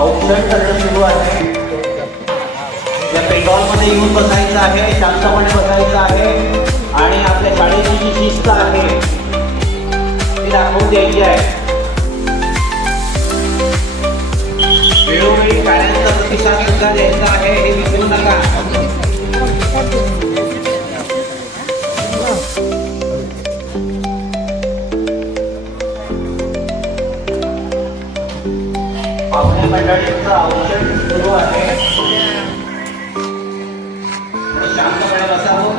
औक्षण करणं सुरू आहे। या पेट्रोलमध्ये येऊन बसायचं आहे, शांतपणे बसायचं आहे आणि आपल्या शाळेची जी शिस्त आहे ती दाखवून द्यायची आहे। वेळोवेळी शाळेचा प्रतिसाद सुद्धा द्यायचा आहे, हे विसरू नका। पाहुणे मंडळींचं औक्षण सुरू आहे, शांतपणे बसावं।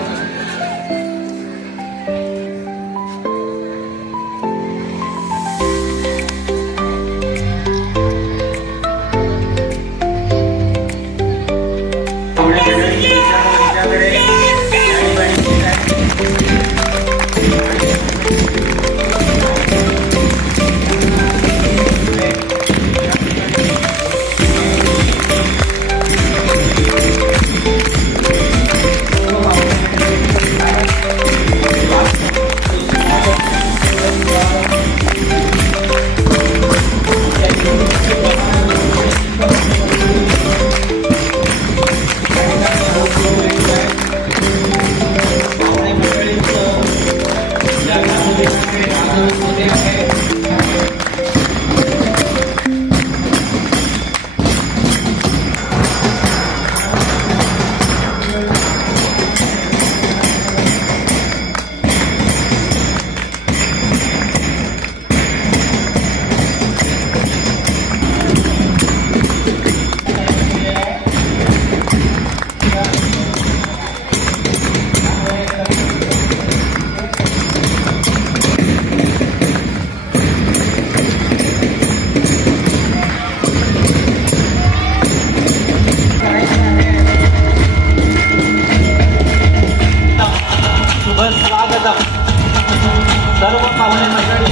सर्व पाहुणे मंडळी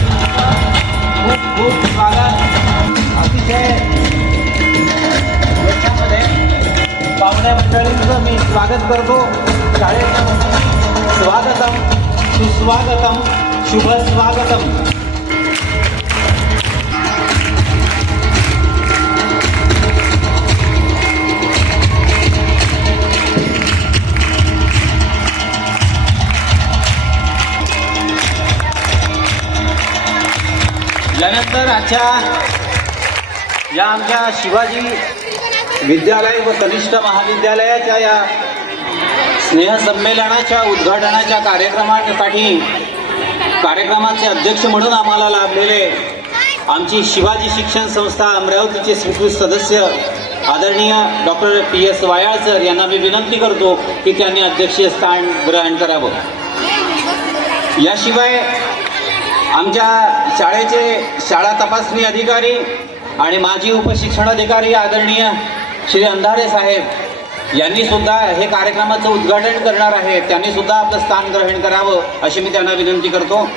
खूप खूप स्वागत। अतिशय याच्यामध्ये पाहुणे मंडळींचं मी स्वागत करतो। शाळेच्या स्वागतम, सुस्वागतम, शुभ स्वागतम। यानंतर या आमच्या शिवाजी विद्यालय व कनिष्ठ महाविद्यालयाच्या या स्नेहसंमेलनाच्या उद्घाटनाच्या कार्यक्रमाचे अध्यक्ष म्हणून आम्हाला लाभलेले आमची शिवाजी शिक्षण संस्था अमरावतीचे स्वीकृत सदस्य आदरणीय डॉक्टर PS वायाळ सर यांना मी विनंती करतो की त्यांनी अध्यक्षीय स्थान ग्रहण करावं। याशिवाय आमच्या शाळेचे शाळा तपासणी अधिकारी आणि माजी उपशिक्षणाधिकारी आदरणीय श्री अंधारे साहेब यांनी सुद्धा हे कार्यक्रमाचं उद्घाटन करणार आहेत, त्यांनी सुद्धा आपलं स्थान ग्रहण करावं अशी मी त्यांना विनंती करतो।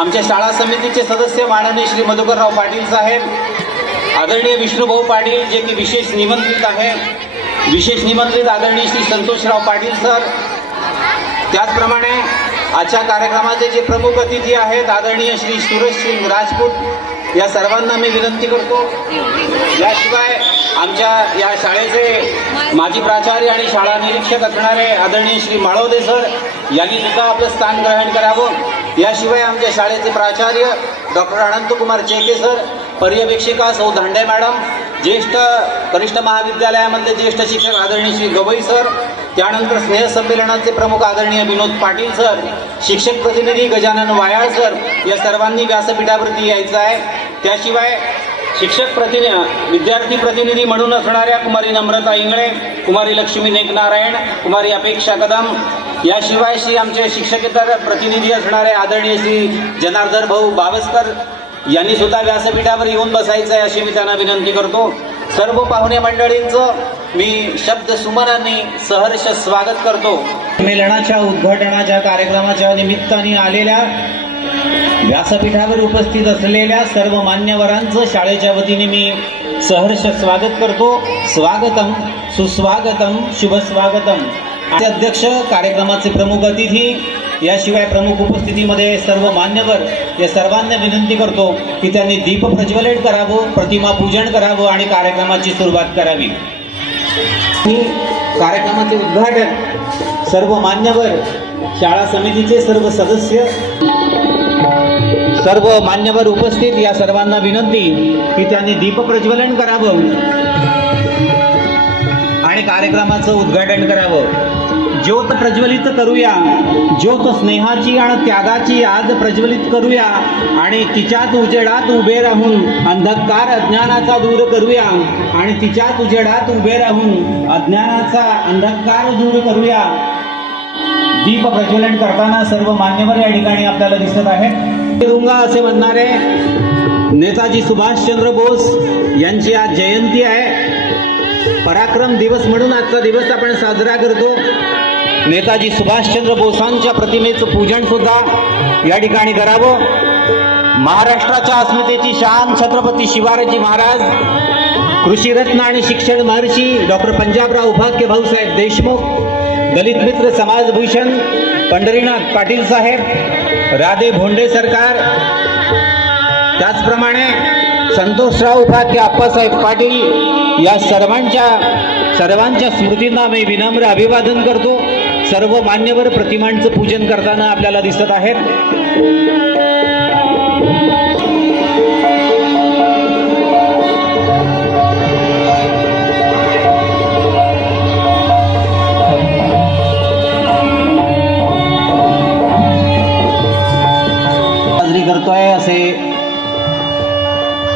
आमच्या शाळा समितीचे सदस्य माननीय श्री मधुकरराव पाटील साहेब, आदरणीय विष्णुभाऊ पाटील जे की विशेष निमंत्रित आहे, विशेष निमंत्रित आदरणीय श्री संतोषराव पाटील सर, त्याचप्रमाणे आजच्या कार्यक्रमाचे जे प्रमुख अतिथी आहेत आदरणीय श्री सुरेश सिंग राजपूत, या सर्वांना मी विनंती करतो। याशिवाय आमच्या या शाळेचे माजी प्राचार्य आणि शाळा निरीक्षक असणारे आदरणीय श्री माळवदे सर यांनी सुद्धा आपलं स्थान ग्रहण करावं। याशिवाय आमच्या शाळेचे प्राचार्य डॉक्टर अनंतकुमार चेके सर, पर्यवेक्षिका सौ धांडे मॅडम, ज्येष्ठ कनिष्ठ महाविद्यालयामधले ज्येष्ठ शिक्षक आदरणीय श्री गवई सर, त्यानंतर स्नेहसंमेलनाचे प्रमुख आदरणीय विनोद पाटील सर, शिक्षक प्रतिनिधी गजानन वायाळ सर, या सर्वांनी व्यासपीठावरती यायचं आहे। त्याशिवाय विद्यार्थी प्रतिनिधी म्हणून असणाऱ्या कुमारी नम्रता इंगळे, कुमारी लक्ष्मी नेकनारायण, कुमारी अपेक्षा कदम, याशिवाय श्री आमचे शिक्षकेतर प्रतिनिधी असणारे आदरणीय श्री जनार्दन भाऊ बावस्कर यांनी सुद्धा व्यासपीठावर येऊन बसायचं आहे अशी मी त्यांना विनंती करतो। सर्व पाहुणे मंडळींचं मी शब्द सुमनांनी सहर्ष स्वागत करतो। संमेलनाच्या उद्घाटनाच्या कार्यक्रमाच्या निमित्ताने आलेल्या व्यासपीठावर उपस्थित असलेल्या सर्व मान्यवरांचं शाळेच्या वतीने मी सहर्ष स्वागत करतो। स्वागतम, सुस्वागतम, शुभ स्वागतम। अध्यक्ष कार्यक्रमाचे प्रमुख अतिथी याशिवाय प्रमुख उपस्थितीमध्ये सर्व मान्यवर या सर्वांना विनंती करतो की त्यांनी दीप प्रज्वलित करावं, प्रतिमा पूजन करावं आणि कार्यक्रमाची सुरुवात करावी. कार्यक्रमाचे उद्घाटन सर्व मान्यवर, शाळा समितीचे सर्व सदस्य, सर्व मान्यवर उपस्थित या सर्वांना विनंती की त्यांनी दीप प्रज्वलन करावं आणि कार्यक्रमाचं उद्घाटन करावं. ज्योत प्रज्वलित करूया, ज्योत स्नेहाची आणि त्यागाची आग प्रज्वलित करूया आणि तिच्याच उजेडात उभे राहून अंधकार अज्ञानाचा दूर करूया आणि तिच्याच उजेडात उभे राहून अज्ञानाचा अंधकार दूर करूया. दीप प्रज्वलन करताना सर्व मान्यवर या ठिकाणी आपल्याला दिसत आहेत. तिरुंगा असे म्हणणारे नेताजी सुभाषचंद्र बोस यांची आज जयंती आहे. पराक्रम दिवस म्हणून आजचा दिवस आपण साजरा करतो. नेताजी सुभाषचंद्र बोसांच्या प्रतिमेचं पूजन सुद्धा या ठिकाणी करावं. महाराष्ट्राच्या अस्मितेची शान छत्रपती शिवाजी महाराज, कृषीरत्न आणि शिक्षण महर्षी डॉक्टर पंजाबराव भाग्य भाऊसाहेब देशमुख, दलित मित्र समाजभूषण पंढरीनाथ पाटील साहेब, राधे भोंडे सरकार, त्याचप्रमाणे संतोषराव उपाध्ये आप्पासाहेब पाटील या सर्वांच्या स्मृतींना मी विनम्र अभिवादन करतो. सर्व मान्यवर प्रतिमांचं पूजन करताना आपल्याला दिसत आहेत. साजरी करतोय असे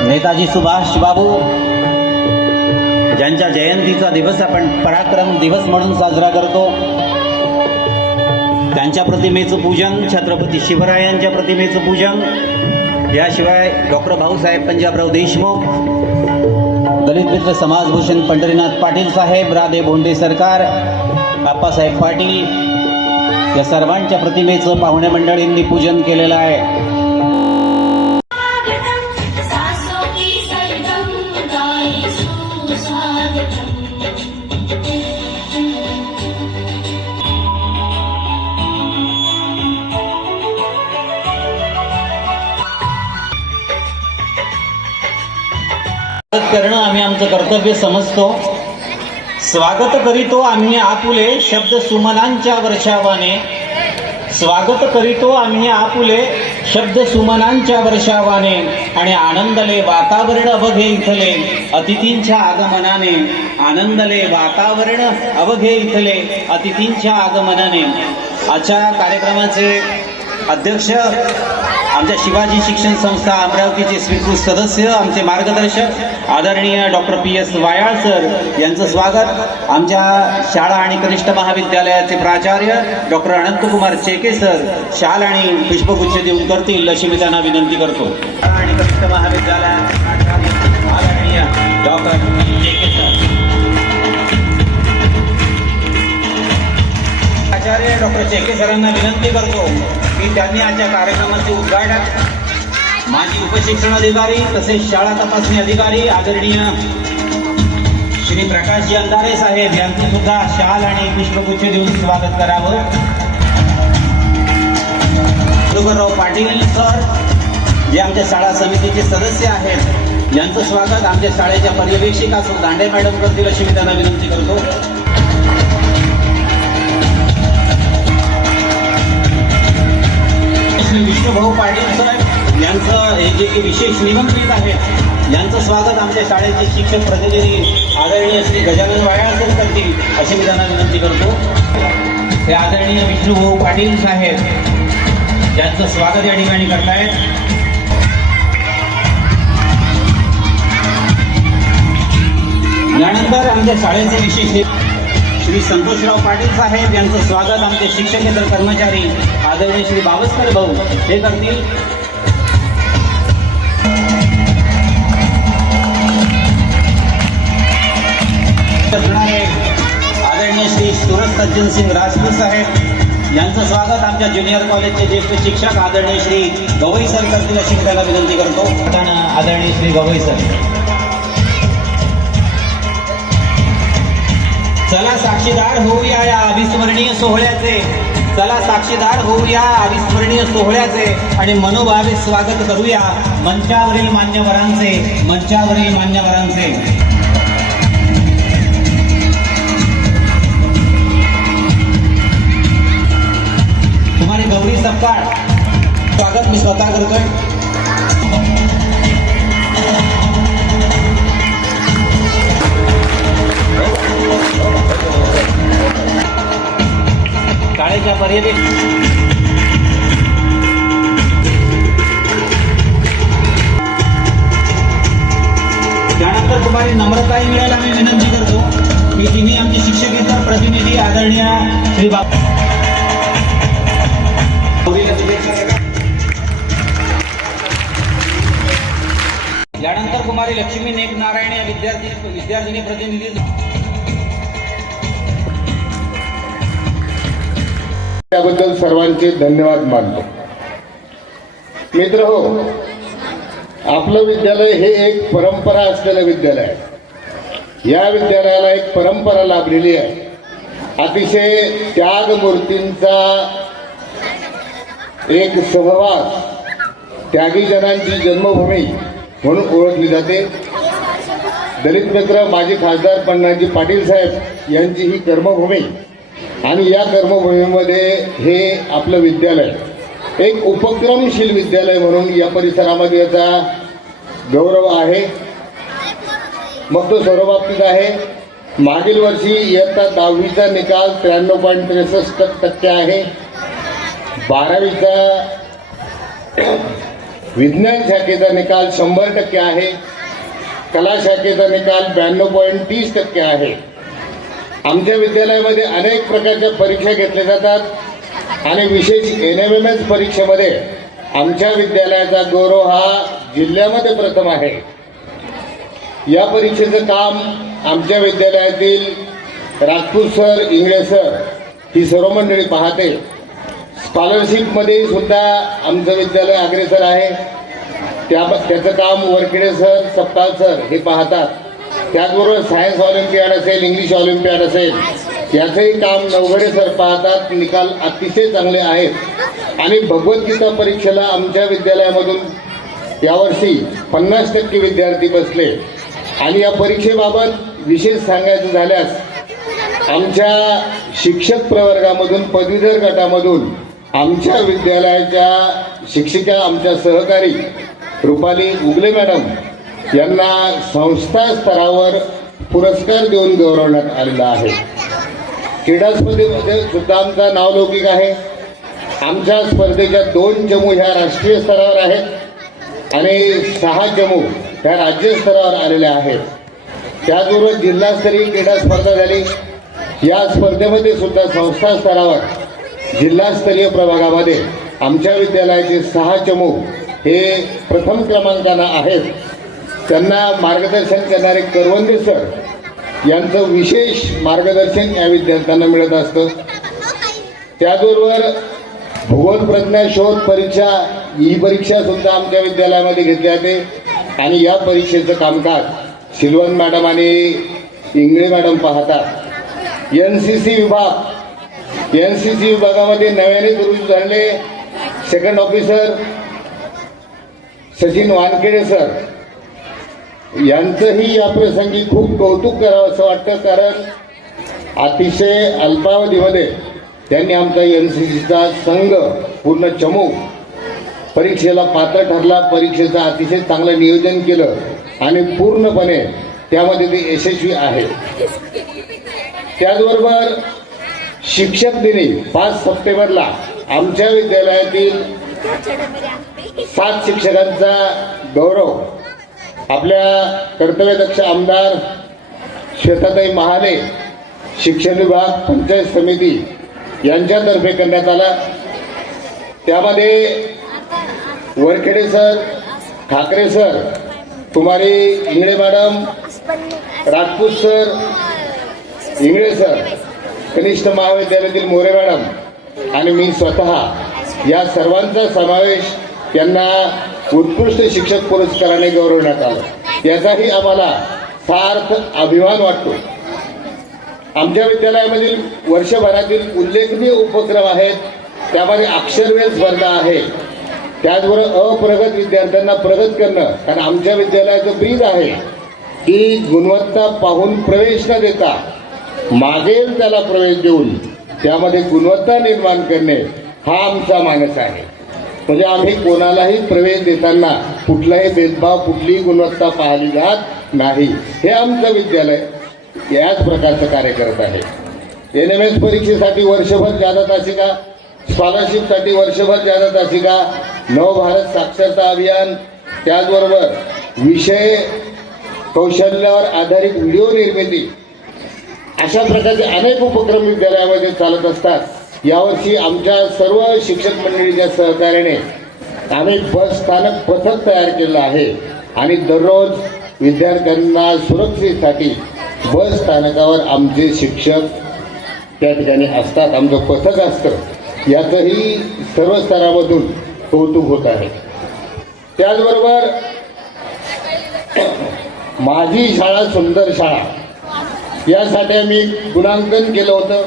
नेताजी सुभाष बाबू ज्यांच्या जयंतीचा दिवस आपण पराक्रम दिवस म्हणून साजरा करतो, त्यांच्या प्रतिमेचं पूजन, छत्रपती शिवरायांच्या प्रतिमेचं पूजन, याशिवाय डॉक्टर भाऊसाहेब पंजाबराव देशमुख, दलित मित्र समाजभूषण पंढरीनाथ पाटील साहेब, राधे भोंडे सरकार, आप्पासाहेब पाटील या सर्वांच्या प्रतिमेचं पाहुणे मंडळींनी पूजन केलेलं आहे. करणं आम्ही आमचं कर्तव्य समजतो. स्वागत करीतो आम्ही आपुले शब्द सुमनांच्या वर्षावाने, स्वागत करीतो आम्ही आपुले शब्द सुमनांच्या वर्षावाने आणि आनंदले वातावरण अवघे इथले अतिथींच्या आगमनाने, आनंदले वातावरण अवघे इथले अतिथींच्या आगमनाने. आजच्या कार्यक्रमाचे अध्यक्ष आमच्या शिवाजी शिक्षण संस्था अमरावतीचे स्वीकृत सदस्य, आमचे मार्गदर्शक आदरणीय डॉक्टर PS वायाळ सर यांचं स्वागत. आमच्या शाळा आणि कनिष्ठ महाविद्यालयाचे प्राचार्य डॉक्टर अनंतकुमार चेके सर शाल आणि पुष्पगुच्छ देऊन करतील अशी मी त्यांना विनंती करतो. शाळा आणि कनिष्ठ महाविद्यालयाचे प्राचार्य आदरणीय डॉक्टर चेके सर, आचार्य डॉक्टर चेके सरांना विनंती करतो की त्यांनी आजच्या कार्यक्रमाचे उद्घाटन माजी उपशिक्षण अधिकारी तसेच शाळा तपासणी अधिकारी आदरणीय श्री प्रकाशजी अंधारे साहेब यांचे सुद्धा शाल आणि पुष्पगुच्छ देऊन स्वागत करावं. मधुकरराव पाटील सर जे आमच्या शाळा समितीचे सदस्य आहेत यांचं स्वागत आमच्या शाळेच्या पर्यवेक्षिका सौ दांडे मॅडम करतील अशी मी त्यांना विनंती करतो. श्री विष्णुभाऊ पाटील सर यांचं हे जे विशेष निमंत्रित आहेत यांचं स्वागत आमच्या शाळेचे शिक्षक प्रतिनिधी आदरणीय श्री गजानन वायाळ सर करतील अशी मी त्यांना विनंती करतो. हे आदरणीय विष्णुभाऊ पाटील साहेब यांचं स्वागत या ठिकाणी करतायत. यानंतर आमच्या शाळेचे विशेष श्री संतोषराव पाटील साहेब यांचं स्वागत आमचे शिक्षकेतर कर्मचारी आदरणीय श्री बावस्कर भाऊ हे करतील. आदरणीय श्री सुरज सज्जन सिंग राजपूत साहेब यांचं स्वागत आमच्या ज्युनियर कॉलेजचे ज्येष्ठ शिक्षक आदरणीय श्री गवई सर करतील अशी मी त्याला विनंती करतो. आदरणीय श्री गवई सर, चला साक्षीदार होऊया या अविस्मरणीय सोहळ्याचे. चला साक्षीदार होऊया अविस्मरणीय सोहळ्याचे आणि मनोभावे स्वागत करूया मंचावरील मान्यवरांचे. तुम्हाला गौरी सपकाळ स्वागत मी स्वतः करतोय. शाळेच्या पर्यवेक्षक त्यानंतर तुम्हाला नम्रताही मिळायला मी विनंती करतो की तुम्ही आमचे शिक्षकेतर प्रतिनिधी आदरणीय श्री यानंतर कुमारी लक्ष्मी नेक नारायण या विद्यार्थिनी प्रतिनिधी त्याबद्दल सर्वांचे धन्यवाद मानतो. मित्र हो, आपलं विद्यालय हे एक परंपरा असलेलं विद्यालय आहे. या विद्यालयाला एक परंपरा लाभलेली आहे. अतिशय त्यागमूर्तींचा एक सहवास, त्यागी जनांची जन्मभूमी म्हणून ओळखली जाते. दलित मित्र माजी खासदार पण्णाजी पाटील साहेब यांची ही कर्मभूमी आणि या कर्मभूमीमध्ये हे आपलं विद्यालय एक उपक्रमशील विद्यालय म्हणून या परिसरामध्ये याचा गौरव आहे. मग तो सर्व बाबतीत आहे. मागील वर्षी इयत्ता 10वीचा निकाल 93.63% आहे. 12वीचा विज्ञान शाखेचा निकाल 100% आहे. कला शाखेचा निकाल 92.30% आहे. आमच्या विद्यालयामध्ये अनेक प्रकारच्या परीक्षा घेतल्या जातात आणि विशेष NMMS परीक्षेमध्ये आमच्या विद्यालयाचा गौरव हा जिल्ह्यामध्ये प्रथम आहे. या परीक्षेचं काम आमच्या विद्यालयातील राजपूत सर, इंगळे सर ही सर्व मंडळी पाहते. स्कॉलरशिपमध्ये सुद्धा आमचं विद्यालय अग्रेसर आहे. त्याचं काम वरखेडे सर, सप्ताह सर हे पाहतात. त्याचबरोबर सायन्स ऑलिम्पियाड असेल, इंग्लिश ऑलिम्पियाड असेल याचंही काम नवघडे सर पाहतात. निकाल अतिशय चांगले आहेत आणि भगवद्गीता परीक्षेला आमच्या विद्यालयामधून यावर्षी 50% विद्यार्थी बसले. आणि या परीक्षेबाबत विशेष सांगायचं झाल्यास आमच्या शिक्षक प्रवर्गामधून पदवीधर गटामधून आमच्या विद्यालयाच्या शिक्षिका, आमच्या सहकारी रुपाली उगले मॅडम यांना संस्था स्तरावर पुरस्कार देऊन गौरवण्यात आलेला आहे. क्रीडा स्पर्धेमध्ये सुद्धा आमचा नावलौकिक आहे. आमच्या स्पर्धेच्या 2 चमू ह्या राष्ट्रीय स्तरावर आहेत आणि 6 चमू ह्या राज्य स्तरावर आलेल्या आहेत. त्याचबरोबर जिल्हास्तरीय क्रीडा स्पर्धा झाली. या स्पर्धेमध्ये सुद्धा संस्था स्तरावर जिल्हास्तरीय प्रभागामध्ये आमच्या विद्यालयाचे 6 चमू हे प्रथम क्रमांकाने आहेत. त्यांना मार्गदर्शन करणारे करवंदे सर यांचं विशेष मार्गदर्शन या विद्यार्थ्यांना मिळत असतं. त्याचबरोबर भूगोल प्रज्ञा शोध परीक्षा ही परीक्षा सुद्धा आमच्या विद्यालयामध्ये घेतली जाते आणि या परीक्षेचं कामकाज सिल्वन मॅडम आणि इंगळे मॅडम पाहतात. NCC विभागामध्ये नव्याने रुजू झालेले second officer Sachin Wankhede sir यांचंही या प्रसंगी खूप कौतुक करावं असं वाटतं. कारण अतिशय अल्पावधीमध्ये त्यांनी आमचा NCCचा संघ पूर्ण चमू परीक्षेला पात्र ठरला. परीक्षेचं अतिशय चांगलं नियोजन केलं आणि पूर्णपणे त्यामध्ये ते यशस्वी आहे. त्याचबरोबर शिक्षक दिनी 5 सप्टेंबरला आमच्या विद्यालयातील 7 शिक्षकांचा गौरव आपल्या कर्तव्यदक्ष आमदार श्वेताताई महाले, शिक्षण विभाग, पंचायत समिती यांच्यातर्फे करण्यात आला. त्यामध्ये वरखेडे सर, ठाकरे सर, कुमारी Ingale madam, Rajput sir, Ingale sir, कनिष्ठ महाविद्यालयातील मोरे मॅडम आणि मी स्वतः या सर्वांचा समावेश यांना उत्कृष्ट शिक्षक पुरस्काराने गौरवण्यात आलं. याचाही आम्हाला सार्थ अभिमान वाटतो. आमच्या विद्यालयामधील वर्षभरातील उल्लेखनीय उपक्रम आहेत. त्यामध्ये अक्षरवेध स्पर्धा आहे. त्याचबरोबर अप्रगत विद्यार्थ्यांना प्रगत करणं, कारण आमच्या विद्यालयाचं ब्रीद आहे की गुणवत्ता पाहून प्रवेश न देता मागेल त्याला प्रवेश देऊन त्यामध्ये गुणवत्ता निर्माण करणे हा आमचा मानस आहे. म्हणजे आम्ही कोणालाही प्रवेश देताना कुठलाही भेदभाव, कुठलीही गुणवत्ता पाहिली जात नाही. हे आमचं विद्यालय याच प्रकारचं कार्य करत आहे. NMS परीक्षेसाठी वर्षभर जादा तासिका, स्कॉलरशिपसाठी वर्षभर जादा तासिका, नवभारत साक्षरता अभियान, त्याचबरोबर विषय कौशल्यावर आधारित व्हिडिओ निर्मिती, अशा प्रकारचे अनेक उपक्रम विद्यालयामध्ये चालत असतात. यावर्षी आमच्या सर्व शिक्षक मंडळीच्या सहकार्याने आम्ही बस स्थानक पथक तयार केलं आहे आणि दररोज विद्यार्थ्यांना सुरक्षेसाठी बस स्थानकावर आमचे शिक्षक त्या ठिकाणी असतात, आमचं पथक असतं. याचंही सर्व स्तरामधून कौतुक होत आहे. त्याचबरोबर माझी शाळा सुंदर शाळा यासाठी आम्ही गुणांकन केलं होतं.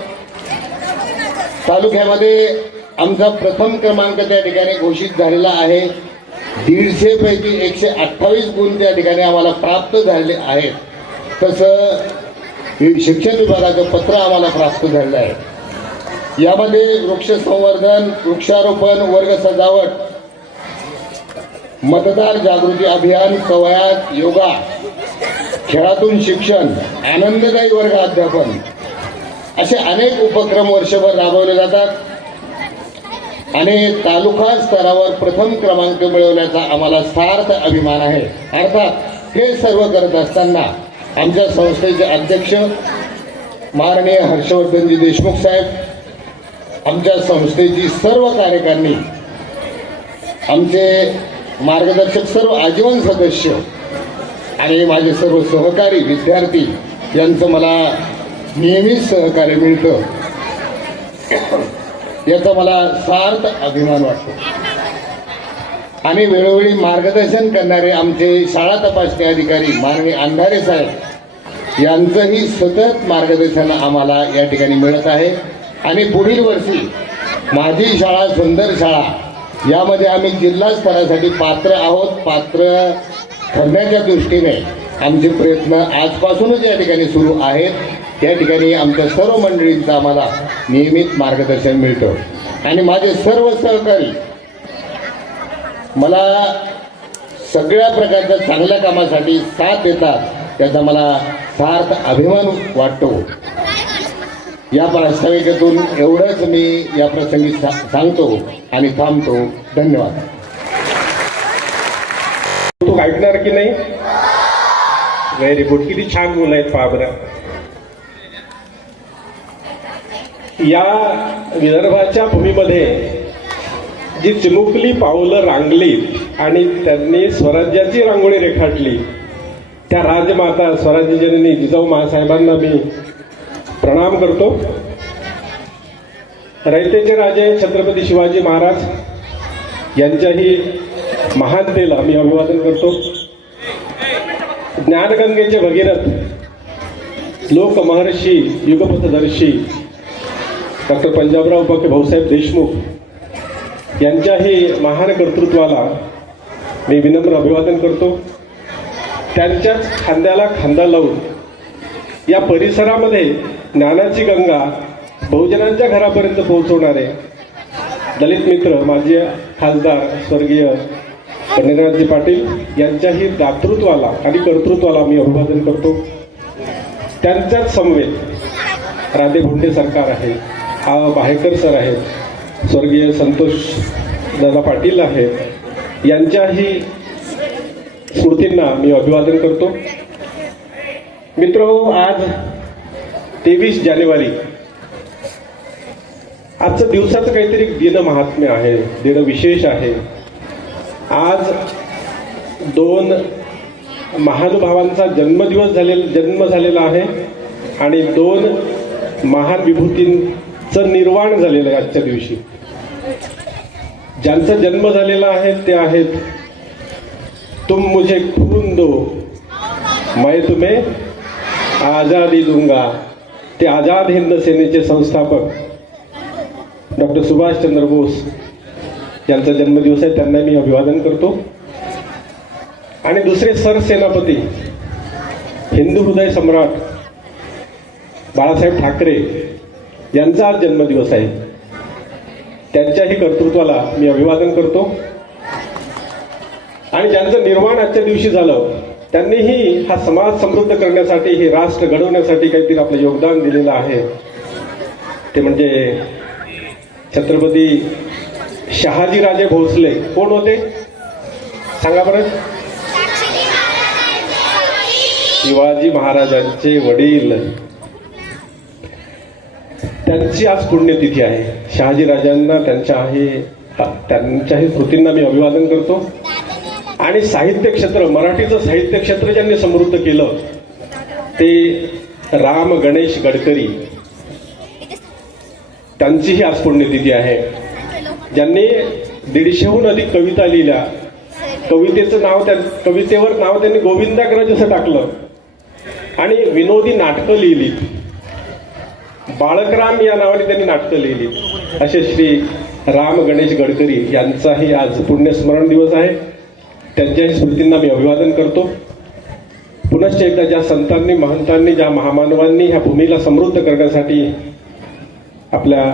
तालुक्यामध्ये आमचा प्रथम क्रमांक त्या ठिकाणी घोषित झालेला आहे. 150 पैकी 128 गुण त्या ठिकाणी आम्हाला प्राप्त झालेले आहेत. तसं शिक्षण विभागाचं पत्र आम्हाला प्राप्त झालेलं आहे. यामध्ये वृक्ष संवर्धन, वृक्षारोपण, वर्ग सजावट, मतदार जागृती अभियान, कवायत, योगा, खेळातून शिक्षण, आनंददायी वर्ग अध्यापन असे अनेक उपक्रम वर्षभर राबवले जातात आणि तालुका स्तरावर प्रथम क्रमांक मिळवण्याचा आम्हाला सार्थ अभिमान आहे. अर्थात हे सर्व करत असताना आमच्या संस्थेचे अध्यक्ष माननीय हर्षवर्धनजी देशमुख साहेब, आमच्या संस्थेची सर्व कार्यकारिणी, आमचे मार्गदर्शक सर्व आजीवन सदस्य आणि माझे सर्व सहकारी विद्यार्थी यांचं मला नेहमीच सहकार्य मिळतं, याचा मला सार्थ अभिमान वाटतो. आणि वेळोवेळी मार्गदर्शन करणारे आमचे शाळा तपासणी अधिकारी माननीय अंधारे साहेब यांचंही सतत मार्गदर्शन आम्हाला या ठिकाणी मिळत आहे. आणि पुढील वर्षी माझी शाळा सुंदर शाळा यामध्ये आम्ही जिल्हा स्तरासाठी पात्र आहोत. पात्र ठरण्याच्या दृष्टीने आमचे प्रयत्न आजपासूनच या ठिकाणी सुरू आहेत. त्या ठिकाणी आमच्या सर्व मंडळींचं आम्हाला नियमित मार्गदर्शन मिळतं आणि माझे सर्व सहकारी मला सगळ्या प्रकारच्या चांगल्या कामासाठी साथ देतात. त्याचा मला सार्थ अभिमान वाटतो. या प्रास्ताविकेतून एवढंच मी या प्रसंगी सांगतो आणि थांबतो. धन्यवाद. तू ऐकणार की नाही? Very good. किती छान मुलं आहेत पहा बरं. या विदर्भाच्या भूमीमध्ये जी चिमुकली पावलं रांगलीत आणि त्यांनी स्वराज्याची रांगोळी रेखाटली, त्या राजमाता स्वराज्य जननी जिजाऊ मासाहेबांना मी प्रणाम करतो. रयतेचे राजे छत्रपती शिवाजी महाराज यांच्याही महानतेला मी अभिवादन करतो. ज्ञानगंगेचे भगीरथ, लोकमहर्षी, युगपथदर्शी डॉक्टर पंजाबराव उपाख्य भाऊसाहेब देशमुख यांच्याही महान कर्तृत्वाला मी विनम्र अभिवादन करतो. त्यांच्याच खांद्याला खांदा लावून या परिसरामध्ये ज्ञानाची गंगा बहुजनांच्या घरापर्यंत पोहोचवणारे दलित मित्र माजी खासदार स्वर्गीय पंडितरावजी पाटील यांच्याही दातृत्वाला आणि कर्तृत्वाला मी अभिवादन करतो. त्यांच्याच समवेत राधे भोंडे सरकार आहे, बाहेकर सर आहेत, स्वर्गीय संतोष दादा पाटील आहेत, यांच्याही स्मृतींना मी अभिवादन करतो. मित्रो, आज 23 जानेवारी आजचं दिवसाचं काहीतरी दिन महात्म्य आहे, दिन विशेष आहे. आज 2 महानुभावांचा जन्म झालेला आहे आणि 2 महान विभूतींचं निर्वाण झालेलं आहे. आजच्या दिवशी ज्यांचा जन्म झालेला आहे ते आहेत तुम मुझे खून दो मैं तुम्हें आजादी दूंगा, ते आझाद हिंद सेनेचे संस्थापक डॉक्टर सुभाषचंद्र बोस यांचा जन्मदिवस आहे, त्यांना मी अभिवादन करतो. आणि दुसरे सरसेनापती हिंदू हृदय सम्राट बाळासाहेब ठाकरे यांचा आज जन्मदिवस आहे, त्यांच्याही कर्तृत्वाला मी अभिवादन करतो. आणि ज्यांचं निर्माण आजच्या दिवशी झालं त्यांनीही हा समाज समृद्ध करण्यासाठी, हे राष्ट्र घडवण्यासाठी काहीतरी आपलं योगदान दिलेलं आहे, ते म्हणजे छत्रपती शहाजीराजे भोसले. कोण होते सांगा बरं? शिवाजी महाराजांचे वडील. त्यांची आज पुण्यतिथी आहे. शहाजीराजांना त्यांच्याही कृतींना मी अभिवादन करतो. आणि साहित्य क्षेत्र, मराठीचं साहित्य क्षेत्र ज्यांनी समृद्ध केलं ते राम गणेश गडकरी, त्यांचीही आज पुण्यतिथी आहे. ज्यांनी 150हून अधिक कविता लिहिल्या. कवितेवर नाव त्यांनी गोविंदाग्रज असं टाकलं आणि विनोदी नाटकं लिहिली. बाळकराम या नावाने त्यांनी नाटकं लिहिली. असे श्री राम गणेश गडकरी यांचाही आज पुण्यस्मरण दिवस आहे. त्यांच्याही स्मृतींना मी अभिवादन करतो. पुनश्च एकदा ज्या संतांनी, महंतांनी, ज्या महामानवांनी ह्या भूमीला समृद्ध करण्यासाठी आपल्या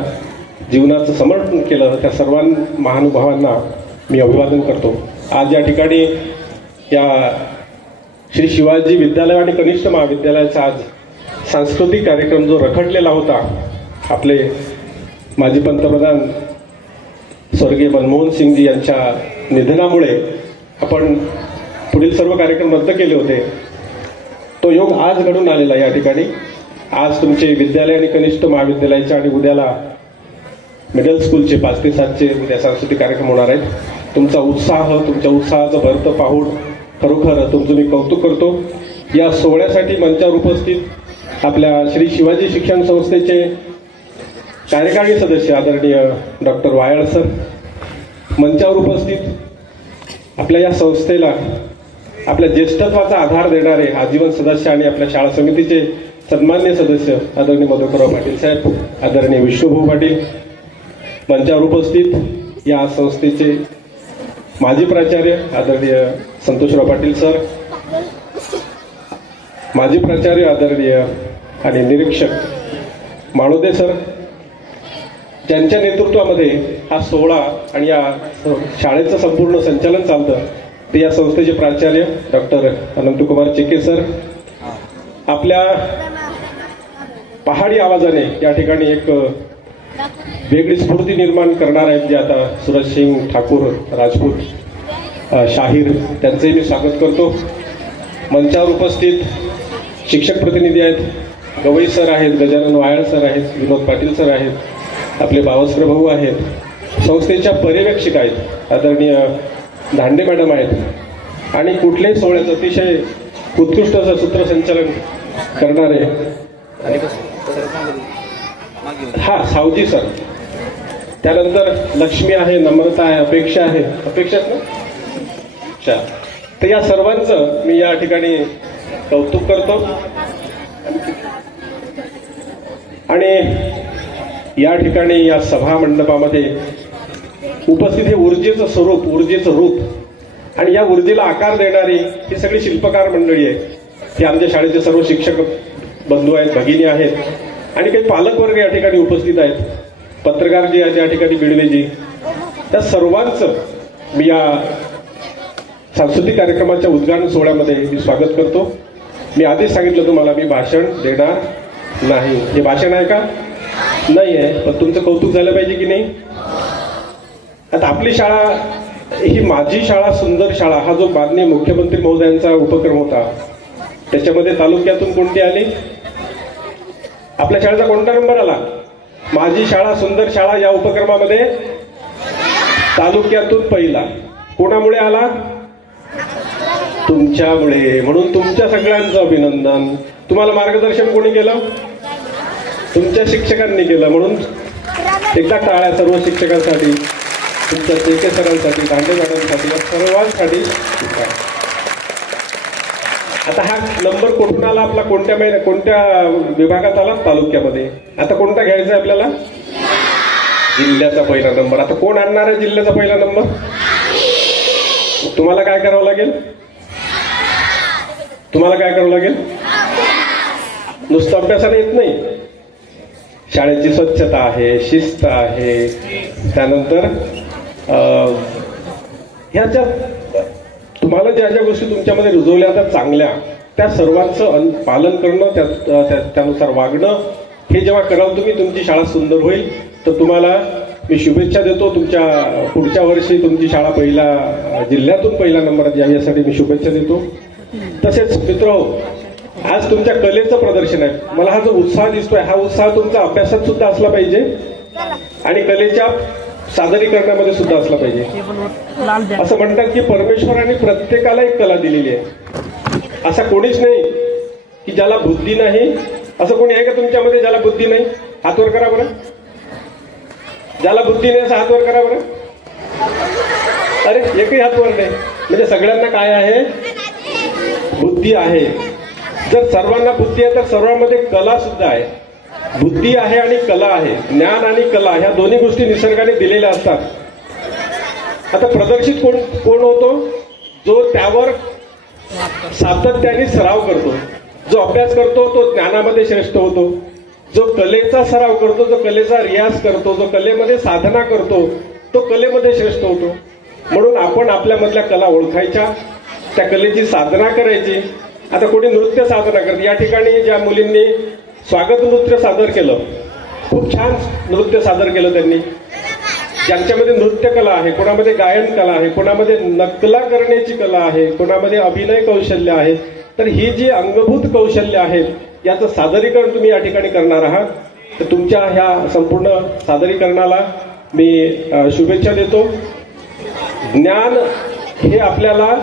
जीवनाचं समर्पण केलं, त्या सर्व महानुभावांना मी अभिवादन करतो. आज या ठिकाणी या श्री शिवाजी विद्यालय आणि कनिष्ठ महाविद्यालयाचा आज सांस्कृतिक कार्यक्रम जो रखडलेला होता, आपले माजी पंतप्रधान स्वर्गीय मनमोहन सिंगजी यांच्या निधनामुळे आपण पुढील सर्व कार्यक्रम रद्द केले होते, तो योग आज घडून आलेला या ठिकाणी. आज तुमचे विद्यालय आणि कनिष्ठ महाविद्यालयाचे आणि उद्याला मिडल स्कूलचे 5 ते 7चे उद्या सांस्कृतिक कार्यक्रम होणार आहेत. तुमचा उत्साह, तुमच्या उत्साहाचं भरतं पाहून खरोखर तुमचं मी कौतुक करतो. या सोहळ्यासाठी मंचावर उपस्थित आपल्या श्री शिवाजी शिक्षण संस्थेचे कार्यकारिणी सदस्य आदरणीय डॉक्टर वायाळ सर, मंचावर उपस्थित आपल्या या संस्थेला आपल्या ज्येष्ठत्वाचा आधार देणारे आजीवन सदस्य आणि आपल्या शाळा समितीचे सन्मान्य सदस्य आदरणीय मधुकरराव पाटील साहेब, आदरणीय विष्णुभाऊ पाटील, मंचावर उपस्थित या संस्थेचे माजी प्राचार्य आदरणीय संतोषराव पाटील सर, माजी प्राचार्य आदरणीय आणि निरीक्षक माळोदे सर, ज्यांच्या नेतृत्वामध्ये हा सोहळा आणि या शाळेचं संपूर्ण संचालन चालतं, ते या संस्थेचे प्राचार्य डॉक्टर अनंतकुमार चेके सर, आपल्या पहाडी आवाजाने या ठिकाणी एक वेगळी स्फूर्ती निर्माण करणार आहेत, जे आता सूरज सिंग ठाकूर राजपूत शाहीर, त्यांचंही मी स्वागत करतो. मंचावर उपस्थित शिक्षक प्रतिनिधी आहेत, गवई सर आहेत, गजानन वायाळ सर आहेत, विनोद पाटील सर आहेत, आपले बावस्कर भाऊ आहेत, संस्थेच्या पर्यवेक्षक आहेत, आदरणीय धांडे मॅडम आहेत, आणि कुठल्याही सोहळ्याचं अतिशय उत्कृष्ट असं सूत्रसंचालन करणारे सावजी सर, त्यानंतर लक्ष्मी आहे, नम्रता आहे, अपेक्षा आहे, अपेक्षा ना, अच्छा, तर या सर्वांचं मी या ठिकाणी कौतुक करतो. आणि या ठिकाणी या सभा मंडपामध्ये उपस्थित हे ऊर्जेचं स्वरूप, ऊर्जेचं रूप आणि या ऊर्जेला आकार देणारी ही सगळी शिल्पकार मंडळी आहे. ही आमच्या शाळेचे सर्व शिक्षक बंधू आहेत, भगिनी आहेत, आणि काही पालकवर्ग या ठिकाणी उपस्थित आहेत, पत्रकार जी आहेत या ठिकाणी बिडवेजी, त्या सर्वांचं मी या सांस्कृतिक कार्यक्रमाच्या उद्घाटन सोहळ्यामध्ये मी स्वागत करतो. मी आधीच सांगितलं तुम्हाला, मी भाषण देणार नाही. हे भाषण आहे का? नाही आहे, पण तुमचं कौतुक झालं पाहिजे की नाही. आता आपली शाळा ही माझी शाळा सुंदर शाळा हा जो माननीय मुख्यमंत्री महोदयांचा उपक्रम होता, त्याच्यामध्ये तालुक्यातून कोणती आली? आपल्या शाळेचा कोणता नंबर आला? माझी शाळा सुंदर शाळा या उपक्रमामध्ये तालुक्यातून पहिला. कोणामुळे आला? तुमच्यामुळे. म्हणून तुमच्या सगळ्यांचं अभिनंदन. तुम्हाला मार्गदर्शन कोणी केलं? तुमच्या शिक्षकांनी केलं. म्हणून एकदा टाळ्या सर्व शिक्षकांसाठी, तुमच्या चेके सरांसाठी, दांडे मॅडमसाठी, या सर्वांसाठी. आता हा नंबर कुठून आला आपला, कोणत्या विभागात आला? तालुक्यामध्ये. आता कोणता घ्यायचा आहे आपल्याला? जिल्ह्याचा पहिला नंबर. आता कोण आणणार आहे जिल्ह्याचा पहिला नंबर? तुम्हाला काय करावं लागेल? नुसतं अभ्यासाने येत नाही. शाळेची स्वच्छता आहे, शिस्त आहे, त्यानंतर ह्याच्या तुम्हाला ज्या ज्या गोष्टी तुमच्यामध्ये रुजवल्या जातात चांगल्या, त्या सर्वांचं पालन करणं, त्यानुसार वागणं, हे जेव्हा कराल तुम्ही, तुमची शाळा सुंदर होईल. तर तुम्हाला मी शुभेच्छा देतो. तुमच्या पुढच्या वर्षी तुमची शाळा जिल्ह्यातून पहिला नंबरात यावी यासाठी मी शुभेच्छा देतो. तसेच मित्रहो, आज तुमच्या कलेचं प्रदर्शन आहे. मला हा जो उत्साह दिसतोय, हा उत्साह तुमचा अभ्यासात सुद्धा असला पाहिजे आणि कलेच्या सादरीकरणामध्ये सुद्धा असला पाहिजे. असं म्हणतात की परमेश्वराने प्रत्येकाला एक कला दिलेली आहे. असा कोणीच नाही की ज्याला बुद्धी नाही. असं कोणी आहे का तुमच्यामध्ये ज्याला बुद्धी नाही? हात वर करा बरं. ज्याला बुद्धी नाही असं हात वर करा बरं. अरे एकही हात वर नाही. म्हणजे सगळ्यांना काय आहे? बुद्धी आहे. जर सर्वांना बुद्धी आहे तर सर्वांमध्ये कला सुद्धा आहे. बुद्धी आहे आणि कला आहे. ज्ञान आणि कला ह्या दोन्ही गोष्टी निसर्गाने दिलेल्या असतात. आता प्रदर्शित कोण होतो? जो त्यावर सातत्याने सराव करतो, जो अभ्यास करतो तो ज्ञानामध्ये श्रेष्ठ होतो. जो कलेचा सराव करतो, जो कलेचा रियाज करतो, जो कलेमध्ये साधना करतो, तो कलेमध्ये श्रेष्ठ होतो. म्हणून आपण आपल्यामधल्या कला ओळखायच्या, त्या कलेची साधना करायची. आता कोणी नृत्य साधना करते. या ठिकाणी ज्या मुलींनी स्वागत नृत्य सादर केलं, खूप छान नृत्य सादर केलं त्यांनी. ज्यांच्यामध्ये नृत्य कला आहे, कोणामध्ये गायन कला आहे, कोणामध्ये नकला करण्याची कला आहे, कोणामध्ये अभिनय कौशल्य आहे. तर ही जी अंगभूत कौशल्य आहेत, याचं सादरीकरण तुम्ही या ठिकाणी करणार आहात. तर तुमच्या ह्या संपूर्ण सादरीकरणाला मी शुभेच्छा देतो. ज्ञान हे आपल्याला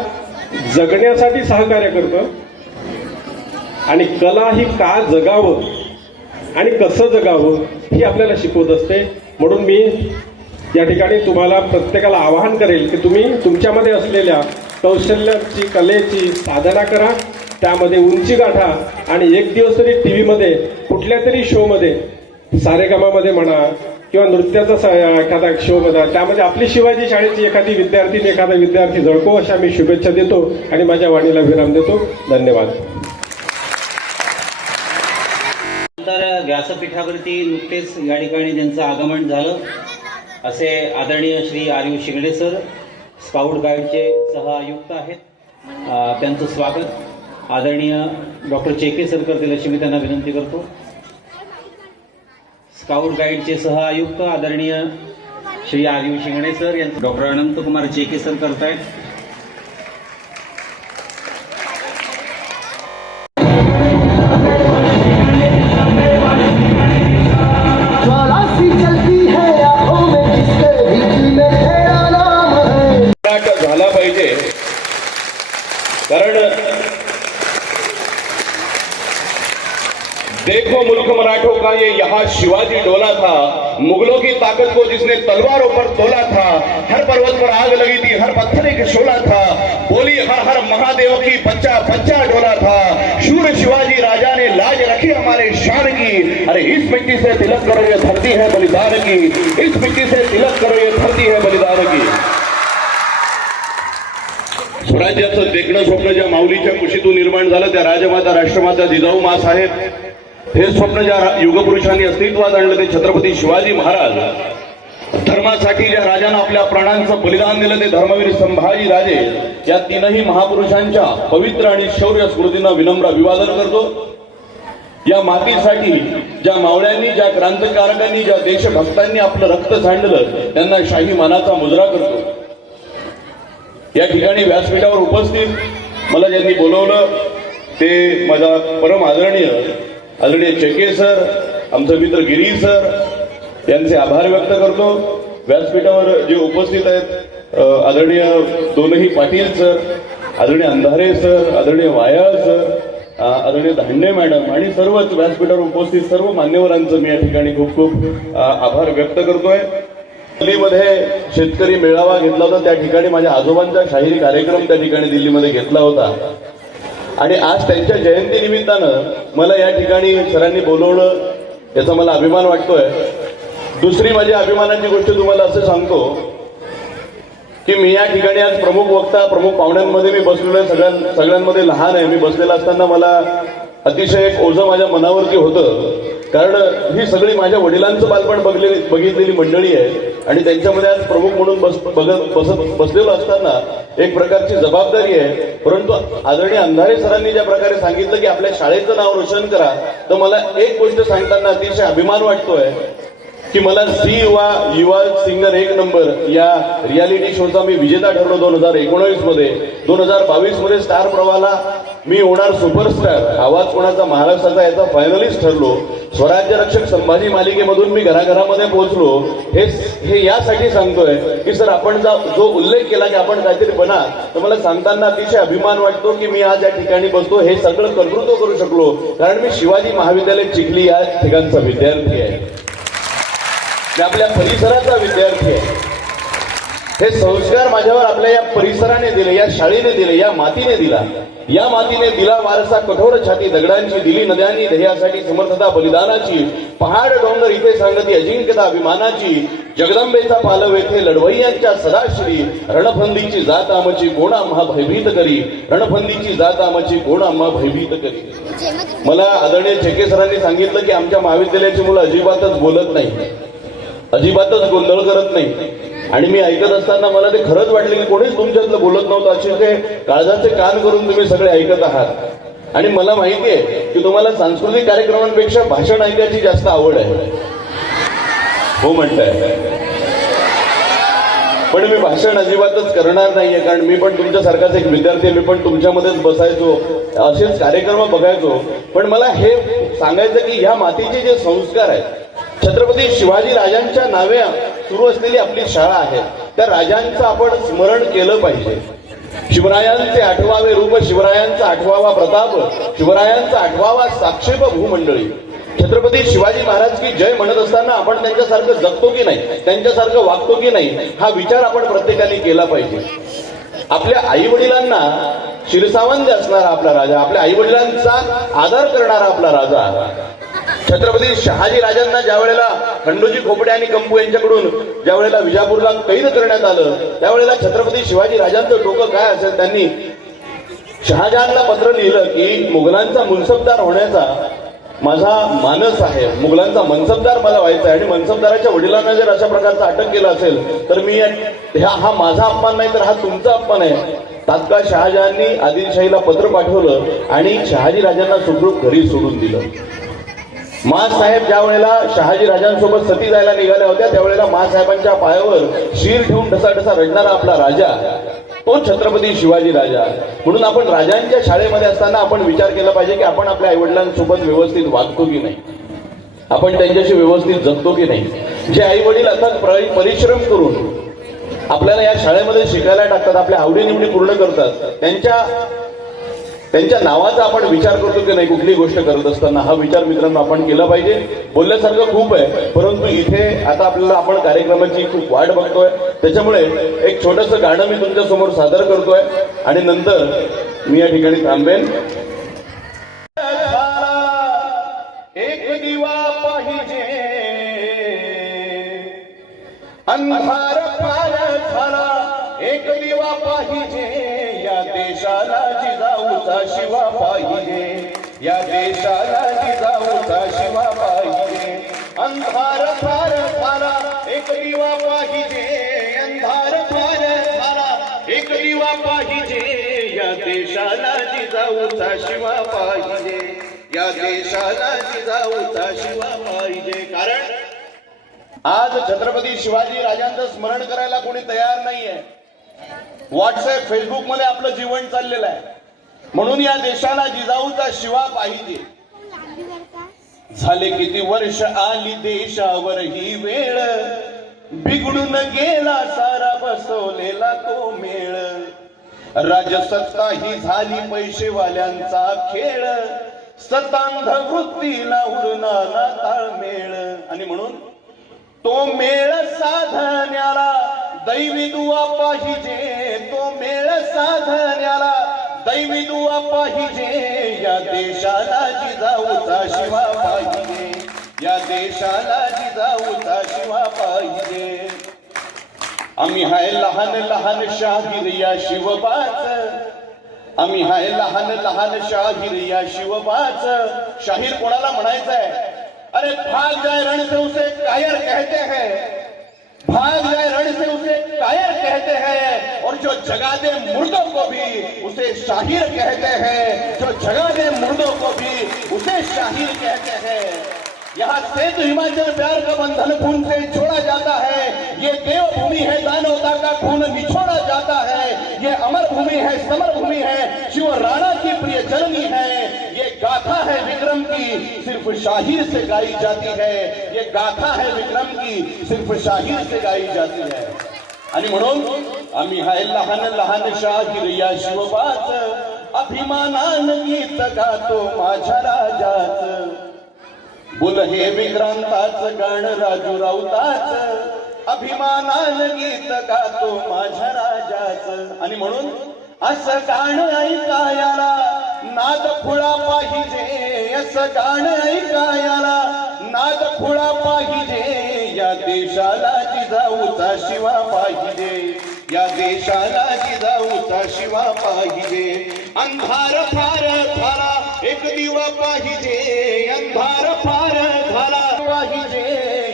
जगण्यासाठी सहकार्य करतं आणि कला ही का जगावं आणि कसं जगावं ही आपल्याला शिकवत असते. म्हणून मी या ठिकाणी तुम्हाला प्रत्येकाला आवाहन करेल की तुम्ही तुमच्यामध्ये असलेल्या कौशल्याची, कलेची साधना करा, त्यामध्ये उंची गाठा आणि एक दिवस तरी टीव्हीमध्ये कुठल्या तरी शोमध्ये, सारेगमामध्ये म्हणा किंवा नृत्याचा एखादा शो मध्ये, त्यामध्ये आपली शिवाजी शाळेची एखादा विद्यार्थी झळको, अशा मी शुभेच्छा देतो आणि माझ्या वाणीला विराम देतो. धन्यवाद. तर व्यासपीठावरती नुकतेच या ठिकाणी त्यांचं आगमन झालं. असे आदरणीय श्री आर्यू शिंगडे सर, स्काउट गाईडचे सहआयुक्त आहेत. त्यांचं स्वागत आदरणीय डॉक्टर चेके सर करतील अशी मी त्यांना विनंती करतो. स्काउट गाईडचे सहआयुक्त आदरणीय श्री आर्यू शिंगडे सर यांचं डॉक्टर अनंतकुमार चेके सर करतायत. झाला पाहिजे, कारण देखो मुल्क मराठों का ये यहाँ शिवाजी डोला था, मुगलों की ताकत को जिसने तलवारों पर तोला था, हर पर्वत पर आग लगी थी, हर पत्थर एक शोला था, बोली हर हर महादेव की बच्चा बच्चा डोला था, शूर शिवाजी राजा ने लाज रखी हमारे शान की, अरे इस मिट्टी से तिलक करो ये धरती है बलिदान की, इस मिट्टी से तिलक करो ये धरती है बलिदान की. स्वराज्याचं देखणं स्वप्न ज्या माऊलीच्या कुशीतून निर्माण झालं, त्या राजमाता राष्ट्रमाता जिजाऊ मा साहेब, हे स्वप्न ज्या युगपुरुषांनी अस्तित्वात आणलं, ते छत्रपती शिवाजी महाराज. धर्मासाठी ज्या राजानं आपल्या प्राणांचं बलिदान दिलं, ते धर्मवीर संभाजी राजे. या तीनही महापुरुषांच्या पवित्र आणि शौर्य स्मृतींना विनम्र अभिवादन करतो. या मातीसाठी ज्या मावळ्यांनी, ज्या क्रांतिकारकांनी, ज्या देशभक्तांनी आपलं रक्त सांडलं, त्यांना शाही मानाचा मुजरा करतो. या ठिकाणी व्यासपीठावर उपस्थित मला ज्यांनी बोलवलं ते माझा परम आदरणीय चेके सर, आमचे मित्र गिरी सर, यांचे आभार व्यक्त करतो. व्यासपीठावर जे उपस्थित आहेत आदरणीय दोनही पाटील सर, आदरणीय अंधारे सर, आदरणीय वायाळ सर, आदरणीय धांडे मॅडम आणि सर्वच व्यासपीठावर उपस्थित सर्व मान्यवरांचं मी या ठिकाणी खूप खूप आभार व्यक्त करतोय. दिल्लीमध्ये शेतकरी मेळावा घेतला होता, त्या ठिकाणी माझ्या आजोबांचा शाहिरी कार्यक्रम त्या ठिकाणी दिल्लीमध्ये घेतला होता. आणि आज त्यांच्या जयंती निमित्तानं मला या ठिकाणी सरांनी बोलवलं, याचा मला अभिमान वाटतोय. दुसरी माझ्या अभिमानाची गोष्ट तुम्हाला असं सांगतो की मी या ठिकाणी आज प्रमुख वक्ता, प्रमुख पाहुण्यांमध्ये मी बसलेलो आहे. सगळ्यांमध्ये लहान आहे. मी बसलेला असताना मला अतिशय एक ओझं माझ्या मनावरती होतं, कारण ही सगळी माझ्या वडिलांचं बालपण बघितलेली मंडळी आहे आणि त्यांच्यामध्ये आज प्रमुख म्हणून बसलेलो असताना एक प्रकारची जबाबदारी आहे. परंतु आदरणीय अंधारे सरांनी ज्या प्रकारे सांगितलं की आपल्या शाळेचं नाव रोशन करा, तर मला एक गोष्ट सांगताना अतिशय अभिमान वाटतोय की मला झी युवा सिंगर 1 नंबर या रियालिटी शोचा मी विजेता ठरलो 2019 मध्ये. 2022 मध्ये स्टार प्रवाहाला मी होणार सुपरस्टार, आवाज कोणाचा महाराष्ट्राचा याचा फायनलिस्ट ठरलो. स्वराज्य रक्षक संभाजी मालिकेमधून मी घराघरामध्ये पोहोचलो. हे यासाठी सांगतोय की सर आपण जो उल्लेख केला की आपण काहीतरी बना, तर मला सांगताना अतिशय अभिमान वाटतो की मी आज या ठिकाणी बसतो. हे सगळं कर्तृत्व करू शकलो कारण मी शिवाजी महाविद्यालय चिखली या ठिकाणचा विद्यार्थी आहे, मी आपल्या परिसराचा विद्यार्थी आहे. हे संस्कार माझ्यावर आपल्या या परिसराने दिले, या शाळेने दिले, या मातीने दिला. या मातीने दिला वारसा कठोर छाती दगडांची, दिली नद्यांनी ध्येयासाठी समर्थता बलिदानाची. पहाड डोंगर इथे सांगती अजिंक्यता अभिमानाची. जगदंबेचा पालव येथे लढवय्यांच्या सदाश्री. रणफंदीची जात आमची कोण आम्हा भयभीत करी. रणफंदीची जात आमची कोण आम्हा भयभीत करी. मला आदरणीय चेके सरांनी सांगितलं की आमच्या महाविद्यालयाची मुलं अजिबातच बोलत नाही, अजिबातच गोंधळ करत नाही. आणि मी ऐकत असताना मला ते खरंच वाटलं की कोणीच तुमच्यातलं बोलत नव्हतं. असे ते काळजाचे कान करून तुम्ही सगळे ऐकत आहात. आणि मला माहिती आहे की तुम्हाला सांस्कृतिक कार्यक्रमांपेक्षा भाषण ऐकायची जास्त आवड आहे. हो म्हणताय, पण मी भाषण अजिबातच करणार नाहीये, कारण मी पण तुमच्यासारखाच एक विद्यार्थी, मी पण तुमच्यामध्येच बसायचो, असेच कार्यक्रम बघायचो. पण मला हे सांगायचं की ह्या मातीचे जे संस्कार आहेत, छत्रपती शिवाजी राजांच्या नावे सुरू असलेली आपली शाळा आहे, त्या राजांचं आपण स्मरण केलं पाहिजे. शिवरायांचे 8वावे रूप, शिवरायांचा 8वावा प्रताप, शिवरायांचा 8वावा साक्षेप भूमंडळी. छत्रपती शिवाजी महाराज की जय म्हणत असताना आपण त्यांच्यासारखं जगतो की नाही, त्यांच्यासारखं वागतो की नाही, हा विचार आपण प्रत्येकाने केला पाहिजे. आपल्या आई वडिलांना शिरसावंत असणारा आपला राजा, आपल्या आई वडिलांचा आदर करणारा आपला राजा. छत्रपती शहाजी राजांना ज्या वेळेला खंडोजी खोपडे आणि कंपू यांच्याकडून ज्या वेळेला विजापूरला कैद करण्यात आलं, त्यावेळेला छत्रपती शिवाजी राजांचं डोकं काय असेल, त्यांनी शहाजहानला पत्र लिहिलं की मुघलांचा मुनसबदार होण्याचा माझा मानस आहे, मुघलांचा मनसबदार मला व्हायचा आहे. आणि मनसबदाराच्या वडिलांना जर अशा प्रकारचं अटक केलं असेल तर मी हा माझा अपमान नाही तर हा तुमचा अपमान आहे. तात्काळ शहाजहाननी आदिलशाहीला पत्र पाठवलं आणि शहाजी राजांना सुखरूप घरी सोडून दिलं. माँसाहेब ज्या वेळेला शहाजी राजांसोबत सती जायला निघाल्या होत्या, त्यावेळेला माँसाहेबांच्या पायावर शीर ठेवून ढसाढसा रडणारा आपला राजा, तो छत्रपती शिवाजी राजा. म्हणून आपण राजांच्या शाळेमध्ये असताना आपण विचार केला पाहिजे की आपण आपल्या आईवडिलांसोबत व्यवस्थित वागतो की नाही, आपण त्यांच्याशी व्यवस्थित जगतो की नाही. जे आई वडील अथक परिश्रम करून आपल्याला या शाळेमध्ये शिकायला टाकतात, आपल्या आवडीनिवडी पूर्ण करतात, त्यांच्या नावाचा आपण विचार करतो की नाही कुठली गोष्ट करत असताना, हा विचार मित्रांनो आपण केला पाहिजे. बोलण्यासारखं खूप आहे, परंतु इथे आता आपल्याला आपण कार्यक्रमाची खूप वाट बघतोय, त्याच्यामुळे एक छोटंसं गाणं मी तुमच्या समोर सादर करतोय आणि नंतर मी या ठिकाणी थांबेन. एक दिवा पाहिजे, अंधार फार झाला, एक दिवा पाहिजे, या देशाला जिजाऊचा शिवा पाहिजे, या देशाला जिजाऊचा शिवा पाहिजे. अंधार फार झाला, एक दिवा पाहिजे, अंधार फार झाला, एक दिवा पाहिजे, या देशाला जिजाऊचा शिवा पाहिजे, या देशाला जिजाऊचा शिवा पाहिजे. कारण आज छत्रपती शिवाजी राजांचं स्मरण करायला कोणी तयार नाहीये. व्हॉट्सअप फेसबुक मध्ये आपलं जीवन चाललेलं आहे, म्हणून या देशाला जिजाऊचा शिवा पाहिजे. झाले किती वर्ष आली देशावर ही वेळ, बिघडून गेला सारा बसवलेला तो मेळ. राजसत्ता ही झाली पैसेवाल्यांचा खेळ, सतांध वृत्तीला उडणारा ताळमेळ. आणि म्हणून तो मेळ साधण्याला दैवी दुआ पाहिजे, तो मेळ साधण्याला दैवी दुआ पाहिजे या देशाला जिजाऊचा शिवा पाहिजे, या देशाला जिजाऊचा शिवा पाहिजे. आम्ही हाय लहान लहान शाहीर या शिवबाच, आम्ही हाय लहान लहान शाहीर या शिवबाच. शाहीर कोणाला म्हणायचंय? अरे भाग जाए रण से उसे कायर कहते हैं, भाग जाए रण से उसे कायर कहते हैं, और जो जगा दे मुर्दों को भी उसे शाहीर कहते हैं, जो जगा दे मुर्दों को भी उसे शाहीर कहते हैं. यहाँ से तो हिमाचल प्यार का बंधन खून से जोड़ा जाता है, ये देवभूमि है दानवता का खून निछोड़ा जाता है, ये अमर भूमि है समर भूमि है शिव राणा की प्रिय जननी है. ये गाथा है विक्रम की सिर्फ शाहीर से गाई जाती है, ये गाथा है विक्रम की सिर्फ शाहीर से गाई जाती है. आणि म्हणून आम्ही हाय लहान लहान शाहीर या शिवबाच, अभिमानानं गीत गातो माझ्या राजाच. बोल हे विक्रांताच गाणं राजू राऊताच, अभिमानानं गीत गातो माझ्या राजाच. आणि म्हणून असं गाणं ऐकायला नाद खुळा पाहिजे, असं गाणं ऐकायला नाद खुळा पाहिजे, या देशाला जिजाऊचा शिवा पाहिजे, या देशाला जिजाऊचा शिवा पाहिजे. अंधार फार झाला एक दिवा पाहिजे, अंधार फार झाला पाहिजे,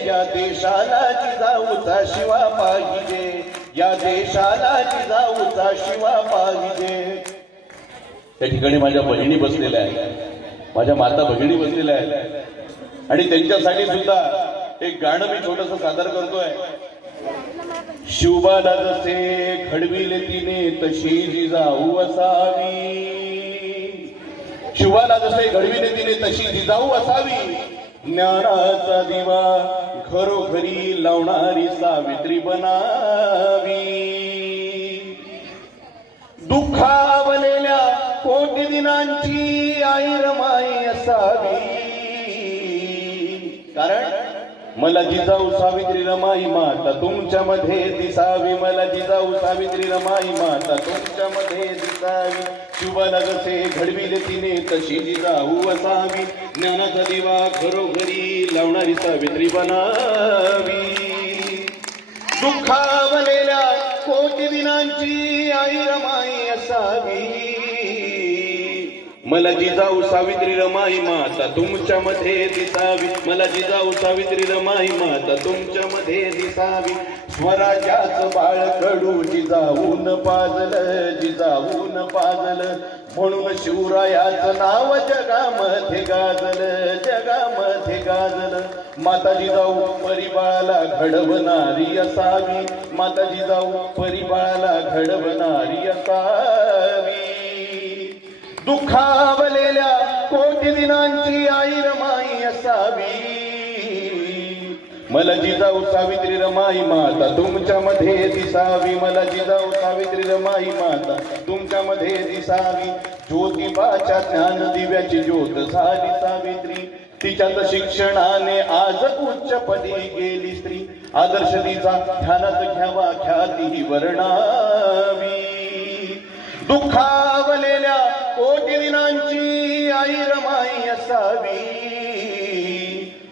या देशाला जिजाऊचा शिवा पाहिजे, या देशाला जिजाऊचा शिवा पाहिजे. त्या ठिकाणी माझ्या बहिणी बसलेल्या आहेत, माझ्या माता भगिनी बसलेल्या आहेत, आणि त्यांच्यासाठी सुद्धा एक गाणं मी छोटंसं सादर करतोय. शिवबाला जसे घडविले तिने तशी जिजाऊ असावी, शिवाला जसे घडविले तिने तशी जिजाऊ असावी. ज्ञानाचा दिवा घरोघरी लावणारी सावित्री बनावी, दुःखावलेल्या कोटी दिनांची आई रमाई असावी. कारण मला जिजाऊ सावित्री रमाई माता तुमच्यामध्ये दिसावी, मला जिजाऊ सावित्री रमाई माता तुमच्यामध्ये दिसावी. शिवाला जसे घडविले तिने तशी जिजाऊ असावी, ज्ञानाचा दिवा घरोघरी लावणारी सावित्री बनावी. दुःखावलेल्या कोटी दिनांची आई रमाई असावी, मला जिजाऊ सावित्री रमाई माता तुमच्यामध्ये दिसावी, मला जिजाऊ सावित्री रमाई माता तुमच्यामध्ये दिसावी. स्वराज्याचं बाळ कडू जिजाऊन पाजलं, जिजाऊन पाजलं, म्हणून शिवरायाचं नाव जगामध्ये गाजलं, जगामध्ये गाजलं. माता जिजाऊ परिबाळाला घडवणारी असावी, माता जिजाऊ परिबाळाला घडवणारी असावी. दुःखावलेल्या कोटी दिनांची आई रमाई असावी, मला जिजाऊ सावित्री रमाई माता तुमच्यामध्ये दिसावी, मला जिजाऊ सावित्री रमाई माता तुमच्यामध्ये दिसावी. ज्योतिबाच्या ज्ञान दिव्याची ज्योत झाली सावित्री, तिच्याच शिक्षणाने आज उच्चपदी गेली स्त्री. आदर्श तिचा ध्यानात घ्यावा ख्याती वर्णावी. दुःखावलेल्या कोटी दिनांची आई रमाई असावी,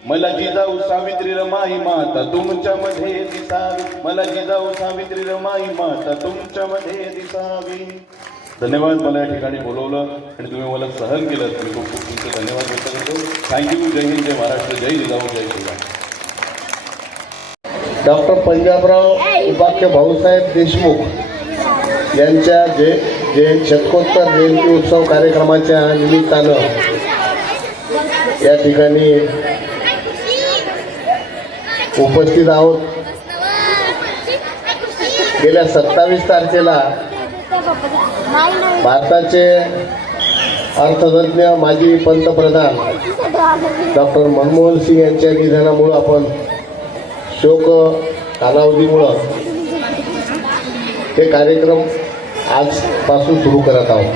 मला जिजाऊ सावित्री रमाई माता तुमच्यामध्ये दिसावी, मला जिजाऊ सावित्री रमाई माता तुमच्यामध्ये दिसावी. धन्यवाद. मला या ठिकाणी बोलवलं आणि तुम्ही मला सहन केलं, मी खूप खूप तुमचे धन्यवाद व्यक्त करतो. थँक्यू. जय हिंद, जय महाराष्ट्र, जय जिजाऊ, जय शिवराय. डॉक्टर पंजाबराव उपाख्य भाऊसाहेब देशमुख यांच्या शतकोत्तर जयंती उत्सव कार्यक्रमाच्या निमित्तानं या ठिकाणी उपस्थित आहोत. गेल्या 27 तारखेला भारताचे अर्थतज्ञ माजी पंतप्रधान डॉक्टर मनमोहन सिंग यांच्या निधनामुळं आपण शोक कालावधीमुळं हे कार्यक्रम आजपासून सुरू करत आहोत.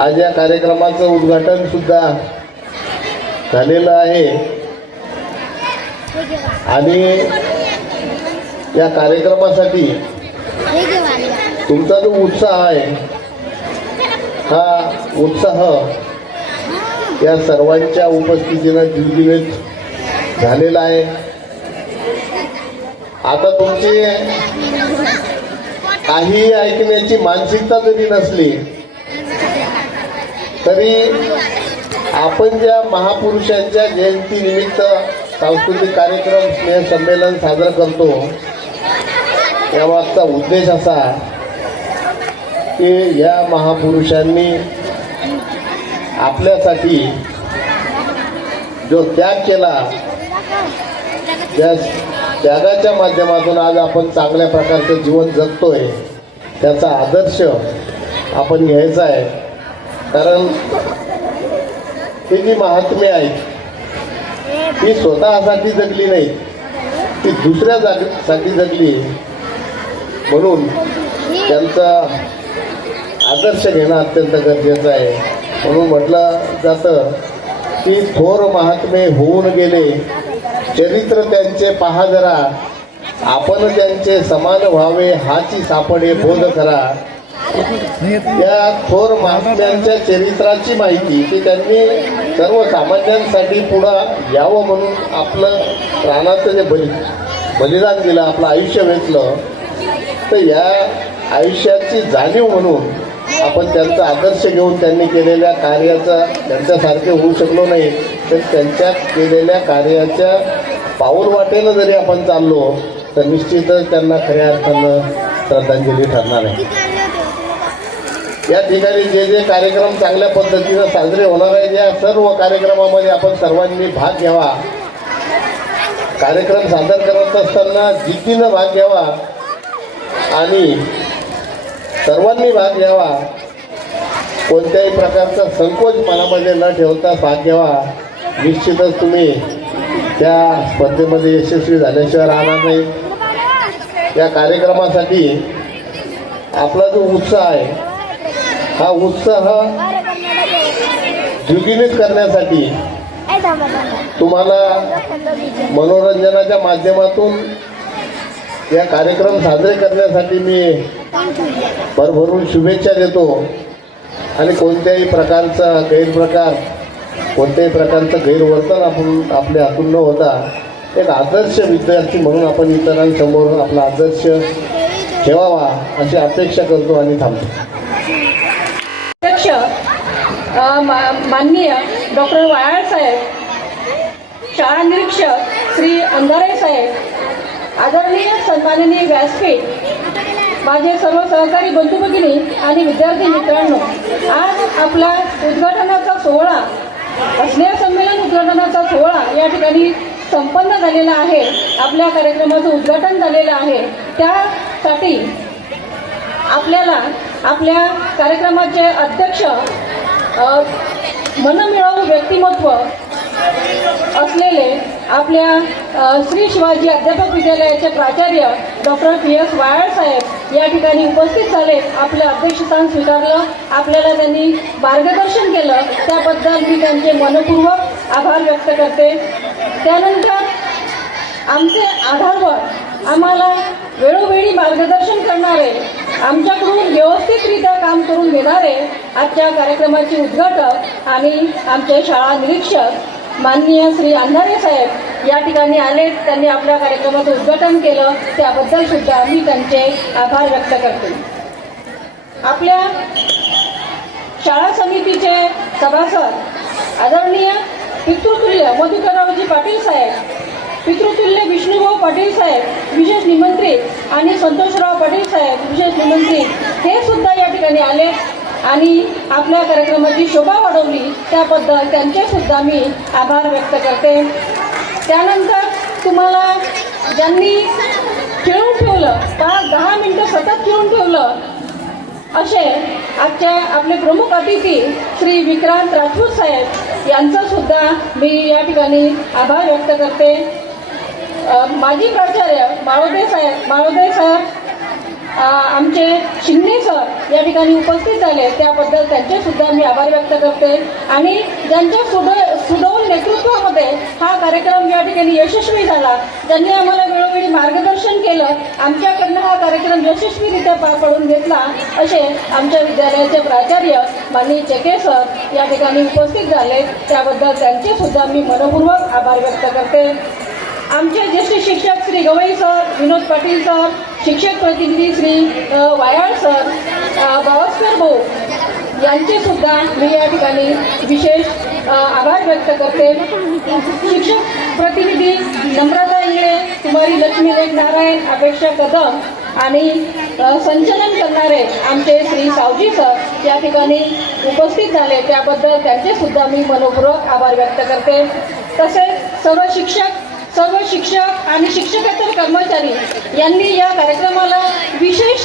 आज या कार्यक्रमाचं उद्घाटन सुद्धा झालेलं आहे आणि या कार्यक्रमासाठी तुमचा जो उत्साह आहे हा उत्साह या सर्वांच्या उपस्थितीनं द्विगुणित झालेला आहे. आता तुमची काही ऐकण्याची मानसिकता जरी नसली तरी आपण ज्या महापुरुषांच्या जयंतीनिमित्त सांस्कृतिक कार्यक्रम स्नेह संमेलन साजरं करतो यामागचा उद्देश असा की या महापुरुषांनी आपल्यासाठी जो त्याग केला त्या त्यागाच्या माध्यमातून आज आपण चांगल्या प्रकारचं जीवन जगतोय त्याचा आदर्श आपण घ्यायचा आहे. कारण ही जी महात्मे आहेत ती स्वतःसाठी जगली नाही, ती दुसऱ्यासाठी जगली. म्हणून त्यांचा आदर्श घेणं अत्यंत गरजेचं आहे. म्हणून म्हटलं जातं की थोर महात्मे होऊन गेले, चरित्र त्यांचे पहा जरा, आपण त्यांचे समान व्हावे हाची सापडे बोध करा. त्या थोर महात्म्यांच्या चरित्राची माहिती की त्यांनी सर्वसामान्यांसाठी पुढं यावं म्हणून आपलं प्राणाचं जे बलिदान दिलं, आपलं आयुष्य वेचलं, तर या आयुष्याची जाणीव म्हणून आपण त्यांचा आदर्श घेऊन त्यांनी केलेल्या कार्याचा, त्यांच्यासारखे होऊ शकलो नाही तर त्यांच्या केलेल्या कार्याच्या पाऊल वाटेनं जरी आपण चाललो तर निश्चितच त्यांना खऱ्या अर्थानं श्रद्धांजली ठरणार आहे. या ठिकाणी जे जे कार्यक्रम चांगल्या पद्धतीनं साजरे होणार आहेत या सर्व कार्यक्रमामध्ये आपण सर्वांनी भाग घ्यावा. कार्यक्रम सादर करत असताना जिद्दीनं भाग घ्यावा आणि सर्वांनी भाग घ्यावा. कोणत्याही प्रकारचा संकोच मनामध्ये न ठेवता भाग घ्यावा. निश्चितच तुम्ही त्या स्पर्धेमध्ये यशस्वी झाल्याशिवाय राहणार नाही. या कार्यक्रमासाठी आपला जो उत्साह आहे हा उत्साह द्विगुणित करण्यासाठी तुम्हाला मनोरंजनाच्या माध्यमातून या कार्यक्रम साजरे करण्यासाठी मी भरभरून शुभेच्छा देतो. आणि कोणत्याही प्रकारचा गैरप्रकार, कोणत्याही प्रकारचं गैरवर्तन आपण आपल्या हातून न होता एक आदर्श विद्यार्थी म्हणून आपण इतरांसमोर आपला आदर्श ठेवावा अशी अपेक्षा करतो आणि थांबतो. अध्यक्ष माननीय डॉक्टर वायाळ साहेब, शाळा निरीक्षक श्री अंधारे साहेब, आदरणीय सन्माननीय व्यासपीठ, माझे सर्व सहकारी बंधू भगिनी आणि विद्यार्थी मित्रांनो, आज आपला उद्घाटनाचा सोहळा, स्नेह संमेलन उद्घाटनाचा सोहळा या ठिकाणी संपन्न झालेला आहे. आपल्या कार्यक्रमाचं उद्घाटन झालेलं आहे. त्यासाठी आपल्याला आपल्या कार्यक्रमाचे अध्यक्ष, मनमिळावू व्यक्तिमत्व असलेले आपल्या श्री शिवाजी अध्यापक विद्यालयाचे प्राचार्य डॉक्टर PS वायाळ साहेब या ठिकाणी उपस्थित झाले. आपलं अध्यक्षस्थान स्वीकारलं, आपल्याला त्यांनी मार्गदर्शन केलं, त्याबद्दल मी त्यांचे मनपूर्वक आभार व्यक्त करते. त्यानंतर आमचे आधारवर आम्हाला वेळोवेळी मार्गदर्शन करणारे, आमच्याकडून व्यवस्थितरित्या काम करून घेणारे आजच्या कार्यक्रमाचे उद्घाटक आणि आमचे शाळा निरीक्षक माननीय श्री अंधारे साहेब या ठिकाणी आले. त्यांनी आपल्या कार्यक्रमाचं उद्घाटन केलं, त्याबद्दल सुद्धा मी त्यांचे आभार व्यक्त करते. आपल्या शाळा समितीचे सभासद आदरणीय पितृतुल्य मधुकररावजी पाटील साहेब, पितृतुल्य विष्णुभाऊ पाटील साहेब विशेष निमंत्रित आणि संतोषराव पाटील साहेब विशेष निमंत्रित हे सुद्धा या ठिकाणी आले आणि आपल्या कार्यक्रमाची शोभा वाढवली, त्याबद्दल त्यांचे सुद्धा मी आभार व्यक्त करते. त्यानंतर तुम्हाला ज्यांनी खेळून ठेवलं, 5-10 मिनिटं सतत खेळून ठेवलं असे आजच्या आपले प्रमुख अतिथी श्री विक्रांत राजपूत साहेब यांचा सुद्धा मी या ठिकाणी आभार व्यक्त करते. माजी प्राचार्य माळोदे साहेब आमचे शिंदे सर या ठिकाणी उपस्थित झाले, त्याबद्दल त्यांचे सुद्धा मी आभार व्यक्त करते. आणि ज्यांच्या सुडौल नेतृत्वामध्ये हा कार्यक्रम या ठिकाणी ठिकाणी यशस्वी झाला. त्यांनी आम्हाला वेळोवेळी मार्गदर्शन केलं. आमच्याकडनं हा कार्यक्रम यशस्वीरित्या पार पाडून घेतला असे आमच्या विद्यालयाचे प्राचार्य माननीय चके सर या ठिकाणी उपस्थित झाले. त्याबद्दल त्यांचे सुद्धा मी मनपूर्वक आभार व्यक्त करते. आमचे ज्येष्ठ शिक्षक श्री गवई सर, विनोद पाटील सर, शिक्षक प्रतिनिधी श्री वायाळ सर, बावस्कर भाऊ यांचे सुद्धा मी या ठिकाणी विशेष आभार व्यक्त करते. शिक्षक प्रतिनिधी नम्रता इंगळे, कुमारी लक्ष्मी लेख नारायण, अपेक्षा कदम आणि संचलन करणारे आमचे श्री सावजी सर या ठिकाणी उपस्थित झाले. त्याबद्दल त्यांचे सुद्धा मी मनपूर्वक आभार व्यक्त करते. तसेच सर्व शिक्षक आणि शिक्षकेतर कर्मचारी यांनी या कार्यक्रमाला विशेष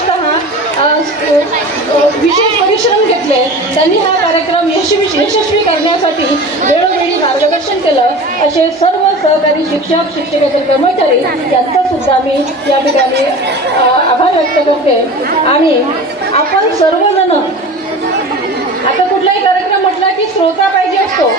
परिश्रम घेतले. त्यांनी हा कार्यक्रम यशस्वी करण्यासाठी वेळोवेळी मार्गदर्शन केलं. असे सर्व सहकारी शिक्षक शिक्षकेतर कर्मचारी यांचा सुद्धा मी या ठिकाणी आभार व्यक्त करते. आणि आपण सर्वजण आता कुठलाही कार्यक्रम म्हटला की श्रोता पाहिजे असतो.